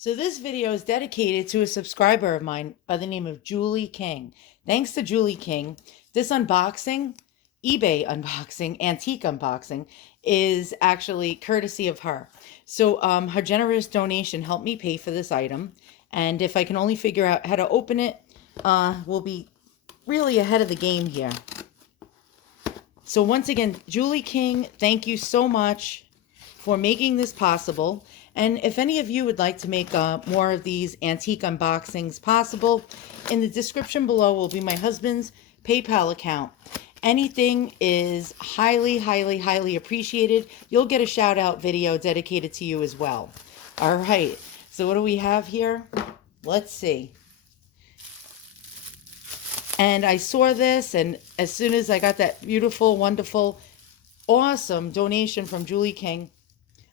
So this video is dedicated to a subscriber of mine by the name of Julie King. Thanks to Julie King, this unboxing, eBay unboxing, antique unboxing, is actually courtesy of her. So her generous donation helped me pay for this item. And if I can only figure out how to open it, we'll be really ahead of the game here. So once again, Julie King, thank you so much for making this possible. And if any of you would like to make more of these antique unboxings possible, in the description below will be my husband's PayPal account. Anything is highly, highly, highly appreciated. You'll get a shout out video dedicated to you as well. All right, so what do we have here? Let's see. And I saw this, and as soon as I got that beautiful, wonderful, awesome donation from Julie King,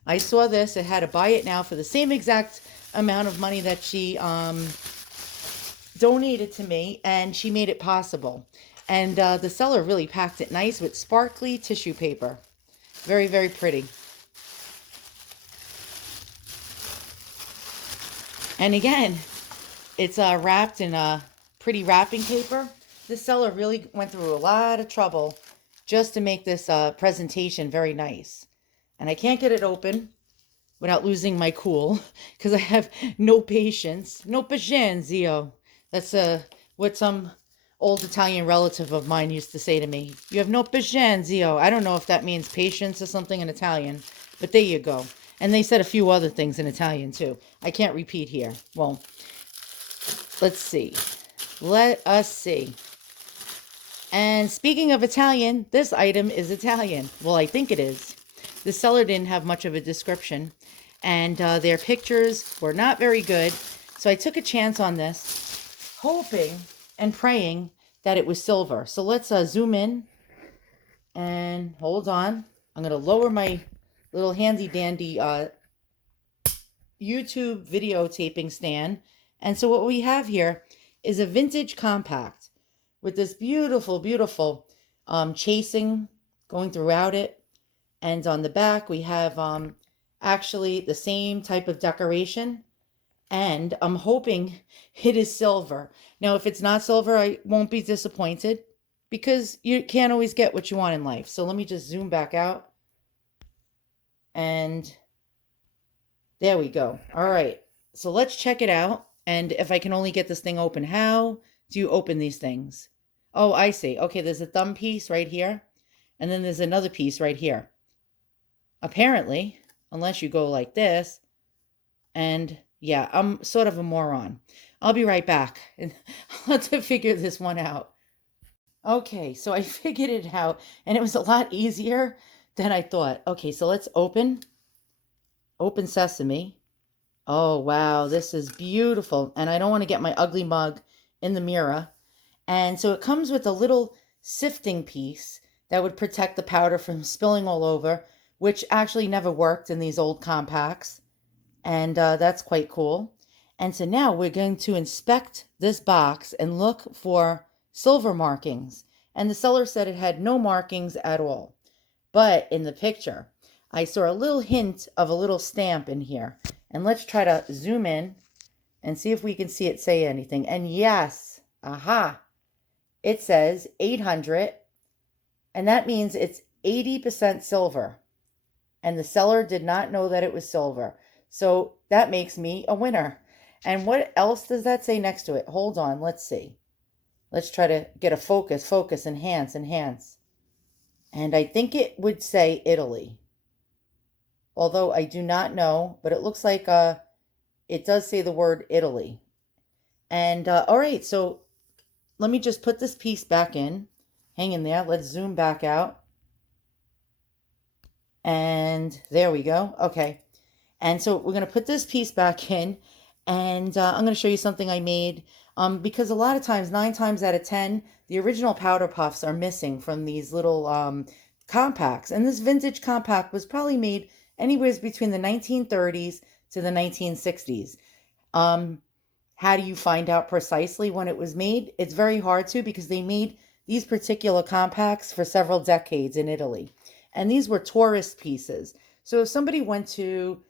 I saw this. It had to buy it now for the same exact amount of money that she donated to me, and she made it possible. And the seller really packed it nice with sparkly tissue paper. Very, very pretty. And again, it's wrapped in a pretty wrapping paper. This seller really went through a lot of trouble just to make this presentation very nice. And I can't get it open without losing my cool because I have no patience. No patienzio. That's what some old Italian relative of mine used to say to me. You have no patienzio. I don't know if that means patience or something in Italian, but there you go. And they said a few other things in Italian too. I can't repeat here. Well, let's see. Let us see. And speaking of Italian, this item is Italian. Well, I think it is. The seller didn't have much of a description, and their pictures were not very good. So I took a chance on this, hoping and praying that it was silver. So let's zoom in and hold on. I'm going to lower my little handy dandy YouTube videotaping stand. And so what we have here is a vintage compact with this beautiful, beautiful chasing going throughout it. And on the back, we have actually the same type of decoration. And I'm hoping it is silver. Now, if it's not silver, I won't be disappointed because you can't always get what you want in life. So let me just zoom back out. And there we go. All right. So let's check it out. And if I can only get this thing open, how do you open these things? Oh, I see. Okay, there's a thumb piece right here. And then there's another piece right here. Apparently, unless you go like this. And yeah, I'm sort of a moron. I'll be right back. And I'll have to figure this one out. Okay, so I figured it out. And it was a lot easier than I thought. Okay, so let's open. Open sesame. Oh, wow, this is beautiful. And I don't want to get my ugly mug in the mirror. And so it comes with a little sifting piece that would protect the powder from spilling all over, which actually never worked in these old compacts. And that's quite cool. And so now we're going to inspect this box and look for silver markings. And the seller said it had no markings at all. But in the picture, I saw a little hint of a little stamp in here. And let's try to zoom in and see if we can see it say anything. And yes, aha, it says 800. And that means it's 80% silver. And the seller did not know that it was silver. So that makes me a winner. And what else does that say next to it? Hold on, let's see. Let's try to get a focus, enhance, enhance. And I think it would say Italy. Although I do not know, but it looks like it does say the word Italy. And all right, so let me just put this piece back in. Hang in there. Let's zoom back out. And there we go. Okay. And so we're going to put this piece back in. And I'm going to show you something I made. Because a lot of times, 9 times out of 10, the original powder puffs are missing from these little compacts. And this vintage compact was probably made anywhere between the 1930s to the 1960s. How do you find out precisely when it was made? It's very hard to, because they made these particular compacts for several decades in Italy. And these were tourist pieces. So if somebody went to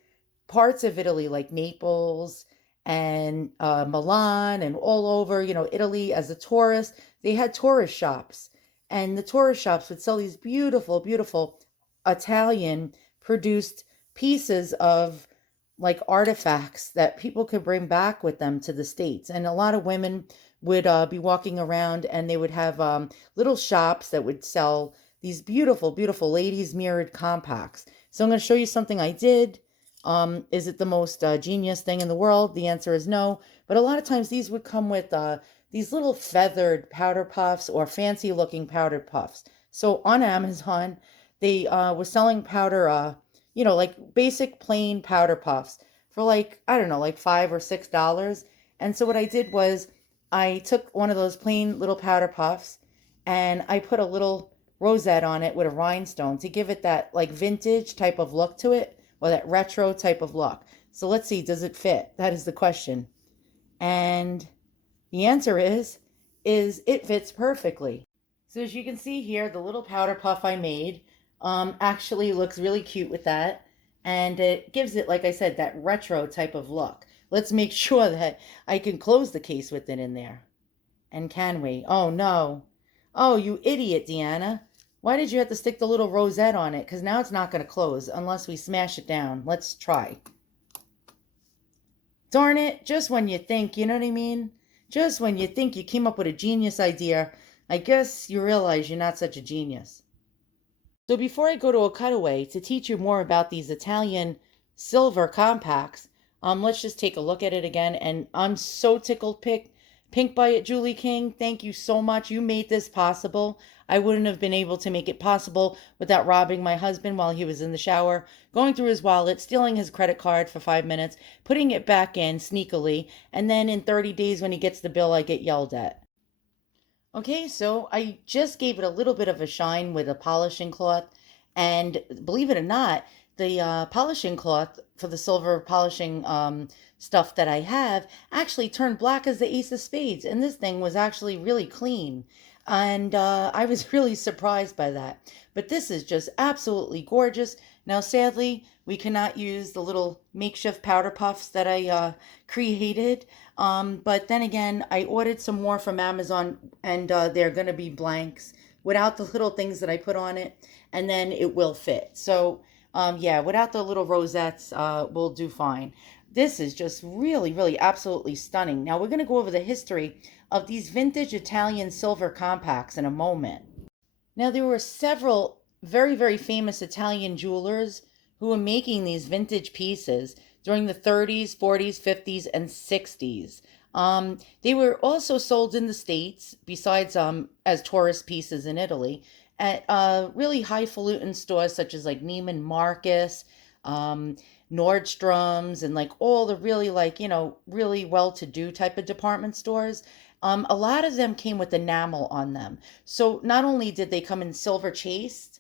parts of Italy, like Naples and Milan and all over, Italy as a tourist. They had tourist shops, and the tourist shops would sell these beautiful, beautiful Italian produced pieces of like artifacts that people could bring back with them to the States. And a lot of women would be walking around and they would have little shops that would sell these beautiful, beautiful ladies' mirrored compacts. So I'm going to show you something I did. Is it the most genius thing in the world? The answer is no. But a lot of times these would come with these little feathered powder puffs or fancy looking powder puffs. So on Amazon, they were selling powder, like basic plain powder puffs for like, I don't know, like $5 or $6. And so what I did was I took one of those plain little powder puffs and I put a little rosette on it with a rhinestone to give it that like vintage type of look to it, or that retro type of look. So let's see, does it fit? That is the question. And the answer is it fits perfectly. So as you can see here, the little powder puff I made actually looks really cute with that. And it gives it, like I said, that retro type of look. Let's make sure that I can close the case with it in there. And can we? Oh no. Oh, you idiot, Deanna. Why did you have to stick the little rosette on it? Because now it's not going to close unless we smash it down. Let's try. Darn it, just when you think, you know what I mean? Just when you think you came up with a genius idea, I guess you realize you're not such a genius. So before I go to a cutaway to teach you more about these Italian silver compacts, let's just take a look at it again. And I'm so tickled pink by it, Julie King. Thank you so much. You made this possible. I wouldn't have been able to make it possible without robbing my husband while he was in the shower, going through his wallet, stealing his credit card for 5 minutes, putting it back in sneakily, and then in 30 days when he gets the bill, I get yelled at. Okay, so I just gave it a little bit of a shine with a polishing cloth. And believe it or not, the polishing cloth for the silver polishing stuff that I have actually turned black as the ace of spades. And this thing was actually really clean. And I was really surprised by that. But this is just absolutely gorgeous. Now, sadly, we cannot use the little makeshift powder puffs that I created. But then again, I ordered some more from Amazon and they're going to be blanks without the little things that I put on it. And then it will fit. So, yeah, without the little rosettes, we'll do fine. This is just really, really absolutely stunning. Now, we're going to go over the history of these vintage Italian silver compacts in a moment. Now, there were several very, very famous Italian jewelers who were making these vintage pieces during the 30s, 40s, 50s, and 60s. They were also sold in the States, besides as tourist pieces in Italy, at really highfalutin stores such as like Neiman Marcus, um, Nordstrom's, and like all the really like, really well-to-do type of department stores. A lot of them came with enamel on them. So not only did they come in silver chased,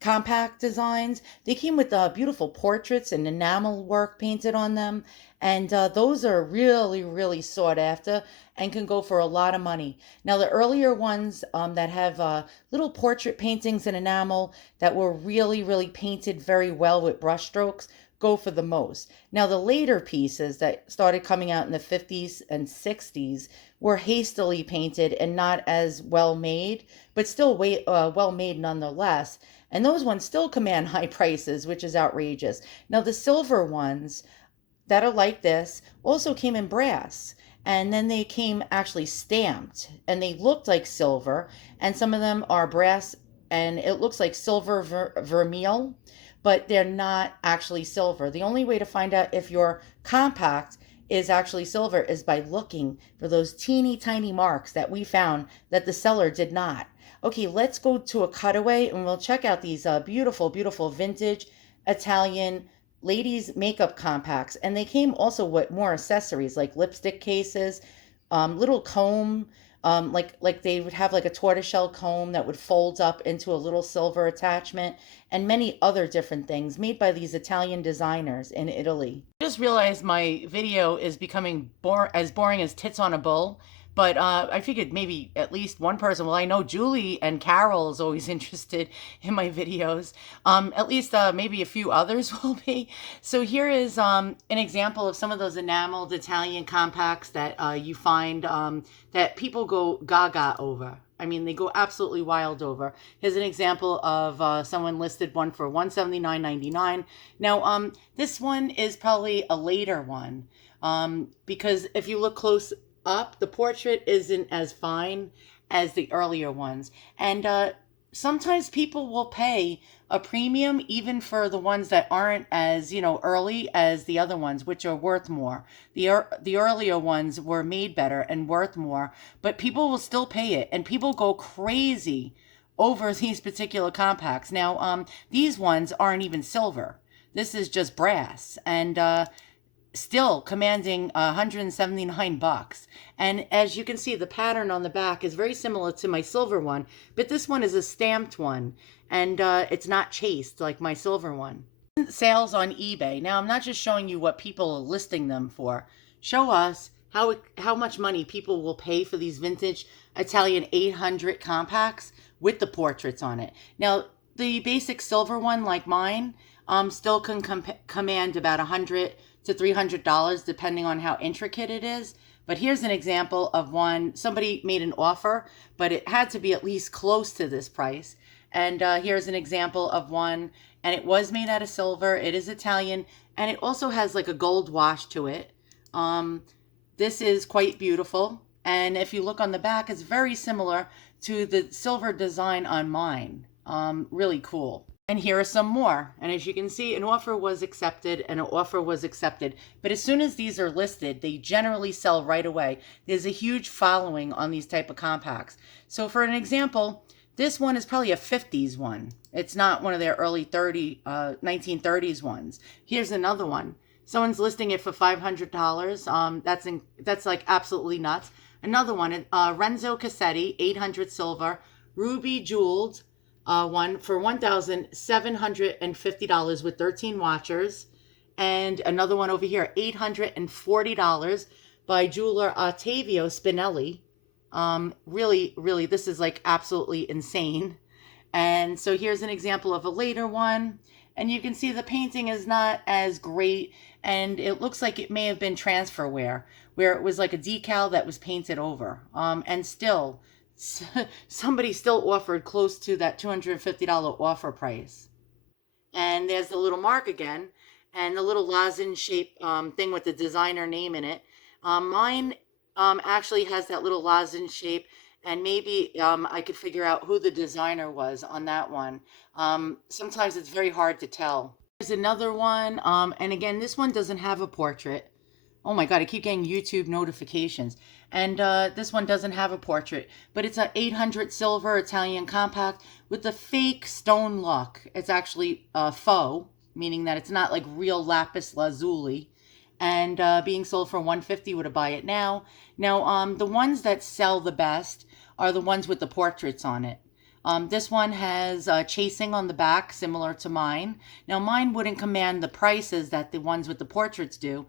compact designs. They came with beautiful portraits and enamel work painted on them. And those are really, really sought after and can go for a lot of money. Now, the earlier ones that have little portrait paintings in enamel that were really, really painted very well with brushstrokes go for the most. Now, the later pieces that started coming out in the 50s and 60s were hastily painted and not as well made, but still well made nonetheless. And those ones still command high prices, which is outrageous. Now, the silver ones that are like this also came in brass. And then they came actually stamped and they looked like silver. And some of them are brass and it looks like silver vermeil, but they're not actually silver. The only way to find out if your compact is actually silver is by looking for those teeny tiny marks that we found that the seller did not. Okay, let's go to a cutaway and we'll check out these beautiful, beautiful vintage Italian ladies makeup compacts. And they came also with more accessories like lipstick cases, little comb, like they would have like a tortoiseshell comb that would fold up into a little silver attachment, and many other different things made by these Italian designers in Italy. I just realized my video is becoming as boring as tits on a bull, But I figured maybe at least one person. Well, I know Julie and Carol is always interested in my videos. At least maybe a few others will be. So here is an example of some of those enameled Italian compacts that you find that people go gaga over. I mean, they go absolutely wild over. Here's an example of someone listed one for $179.99. Now, this one is probably a later one because if you look close up, the portrait isn't as fine as the earlier ones. And sometimes people will pay a premium even for the ones that aren't as, early as the other ones, which are worth more. The earlier ones were made better and worth more, but people will still pay it, and people go crazy over these particular compacts. Now, these ones aren't even silver. This is just brass, and still commanding $179. And as you can see, the pattern on the back is very similar to my silver one, but this one is a stamped one, and it's not chased like my silver one. Sales on eBay. Now, I'm not just showing you what people are listing them for. Show us how much money people will pay for these vintage Italian 800 compacts with the portraits on it. Now, the basic silver one, like mine, still can command about $100 to $300 depending on how intricate it is. But here's an example of one. Somebody made an offer, but it had to be at least close to this price. And here's an example of one, and it was made out of silver. It is Italian, and it also has like a gold wash to it. This is quite beautiful, and if you look on the back, it's very similar to the silver design on mine. Really cool. And here are some more. And as you can see, an offer was accepted and an offer was accepted. But as soon as these are listed, they generally sell right away. There's a huge following on these type of compacts. So for an example, this one is probably a 50s one. It's not one of their early 1930s ones. Here's another one. Someone's listing it for $500. That's like absolutely nuts. Another one, Renzo Cassetti, 800 silver, ruby jeweled, one for $1,750 with 13 watchers. And another one over here, $840 by jeweler Ottavio Spinelli. Really, this is like absolutely insane. And so here's an example of a later one. And you can see the painting is not as great, and it looks like it may have been transfer wear, where it was like a decal that was painted over. And still, somebody still offered close to that $250 offer price. And there's the little mark again, and the little lozenge shape thing with the designer name in it. Mine actually has that little lozenge shape, and maybe I could figure out who the designer was on that one. Sometimes it's very hard to tell. There's another one, and again, this one doesn't have a portrait. Oh my God, I keep getting YouTube notifications. And this one doesn't have a portrait, but it's an 800 silver Italian compact with the fake stone look. It's actually faux, meaning that it's not like real lapis lazuli. And being sold for $150 would buy it now. Now, the ones that sell the best are the ones with the portraits on it. This one has chasing on the back, similar to mine. Now, mine wouldn't command the prices that the ones with the portraits do,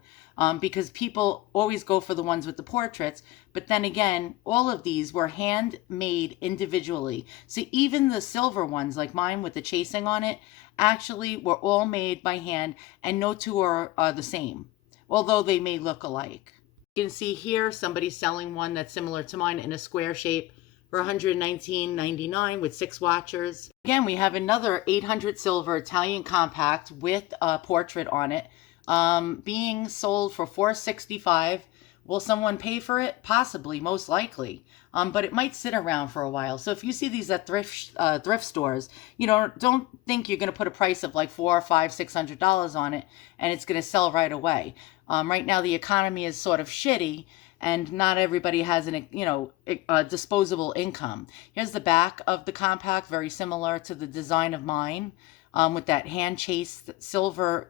because people always go for the ones with the portraits. But then again, all of these were handmade individually. So even the silver ones, like mine with the chasing on it, actually were all made by hand, and no two are the same, although they may look alike. You can see here somebody selling one that's similar to mine in a square shape for $119.99 with 6 watchers. Again, we have another 800 silver Italian compact with a portrait on it, being sold for $465. Will someone pay for it? Possibly, most likely. But it might sit around for a while. So if you see these at thrift stores, don't think you're going to put a price of like $400, $500, $600 on it and it's going to sell right away. Right now, the economy is sort of shitty, and not everybody has a disposable income. Here's the back of the compact, very similar to the design of mine, with that hand chased silver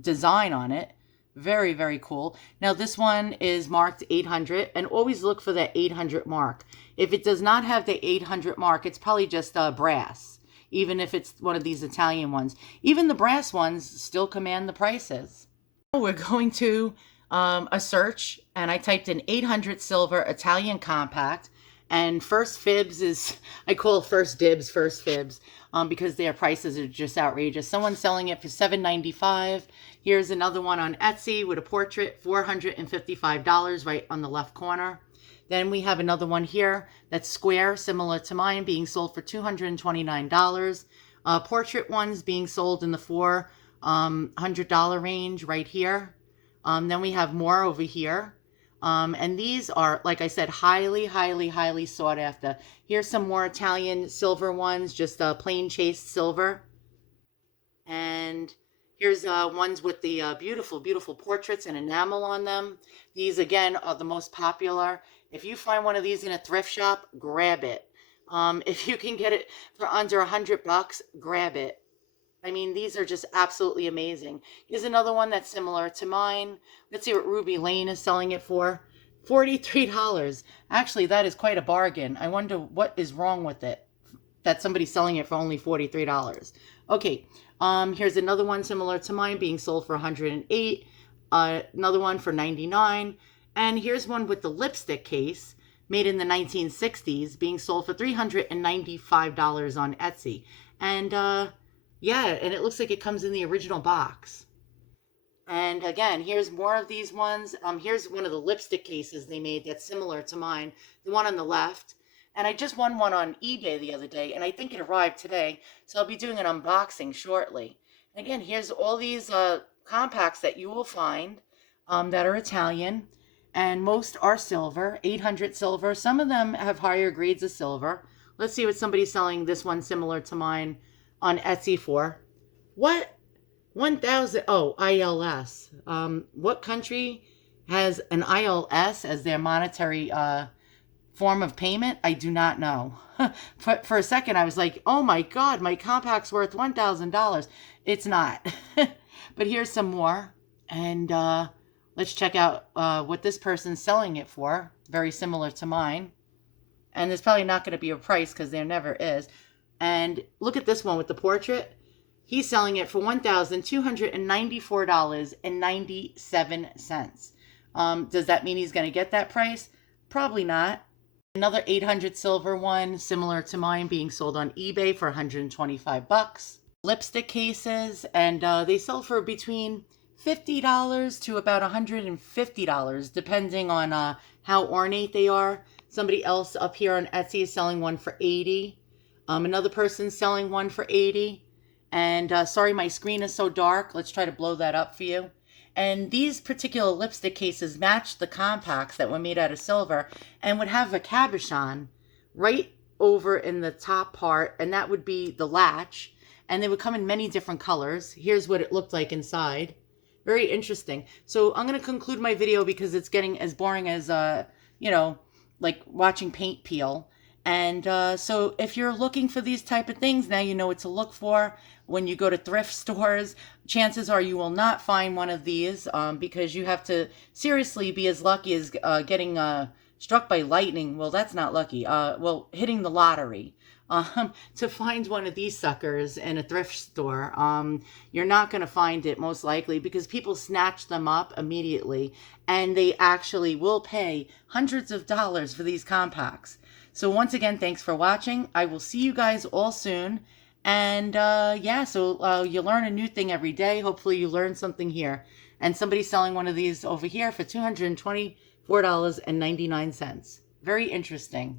design on it. Very, very cool. Now this one is marked 800, and always look for that 800 mark. If it does not have the 800 mark, it's probably just brass, even if it's one of these Italian ones. Even the brass ones still command the prices. We're going to a search, and I typed in 800 silver Italian compact. And first fibs is, I call first dibs first fibs, because their prices are just outrageous. Someone's selling it for $7.95. Here's another one on Etsy with a portrait, $455 right on the left corner. Then we have another one here that's square, similar to mine, being sold for $229. Portrait ones being sold in the $400 range right here. Then we have more over here. And these are, like I said, highly, highly, highly sought after. Here's some more Italian silver ones, just plain chased silver. And here's ones with the beautiful, beautiful portraits and enamel on them. These, again, are the most popular. If you find one of these in a thrift shop, grab it. If you can get it for under $100, grab it. I mean, these are just absolutely amazing. Here's another one that's similar to mine. Let's see what Ruby Lane is selling it for. $43. Actually, that is quite a bargain. I wonder what is wrong with it, that somebody's selling it for only $43. Okay, here's another one similar to mine being sold for $108. Another one for $99. And here's one with the lipstick case made in the 1960s being sold for $395 on Etsy. And yeah, and it looks like it comes in the original box. And again, here's more of these ones. Here's one of the lipstick cases they made that's similar to mine, the one on the left. And I just won one on eBay the other day, and I think it arrived today. So I'll be doing an unboxing shortly. And again, here's all these compacts that you will find that are Italian, and most are silver, 800 silver. Some of them have higher grades of silver. Let's see what somebody's selling this one similar to mine on Etsy for. What? 1,000. Oh, ILS. What country has an ILS as their monetary form of payment? I do not know. For a second, I was like, oh my God, my compact's worth $1,000. It's not. But here's some more. And let's check out what this person's selling it for. Very similar to mine. And there's probably not going to be a price because there never is. And look at this one with the portrait. He's selling it for $1,294.97. Does that mean he's going to get that price? Probably not. Another 800 silver one, similar to mine, being sold on eBay for 125 bucks. Lipstick cases, and they sell for between $50 to about $150, depending on how ornate they are. Somebody else up here on Etsy is selling one for $80. Another person's selling one for $80. And sorry, my screen is so dark. Let's try to blow that up for you. And these particular lipstick cases match the compacts that were made out of silver and would have a cabochon right over in the top part, and that would be the latch. And they would come in many different colors. Here's what it looked like inside. Very interesting. So I'm going to conclude my video because it's getting as boring as, like watching paint peel. And so if you're looking for these type of things, now you know what to look for. When you go to thrift stores, chances are you will not find one of these because you have to seriously be as lucky as getting struck by lightning. Well, that's not lucky. Well, hitting the lottery. To find one of these suckers in a thrift store. You're not going to find it most likely because people snatch them up immediately and they actually will pay hundreds of dollars for these compacts. So once again, thanks for watching. I will see you guys all soon. And yeah, so you learn a new thing every day. Hopefully you learn something here. And somebody's selling one of these over here for $224.99. Very interesting.